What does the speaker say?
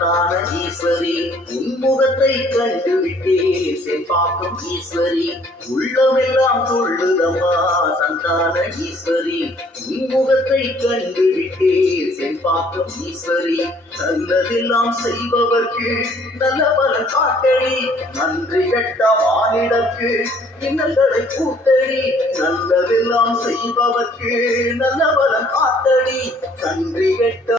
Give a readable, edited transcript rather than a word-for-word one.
சந்தான ஈஸ்வரி உன்முகத்தை கண்டு விட்டேன் செம்பாக்கம் ஈஸ்வரி உள்ளமெல்லாம் துள்ளுதம்மா சந்தான ஈஸ்வரி உன்முகத்தை கண்டு விட்டேன் செம்பாக்கம் ஈஸ்வரி நல்லதெல்லாம் செய்பவர்க்கு நல்ல பலன் காட்டடி நன்றி கெட்ட மானிடக்கு இன்னல்களை கூட்டடி நல்லதெல்லாம் செய்பவர்க்கு நல்ல பலன் காட்டடி நன்றி கெட்ட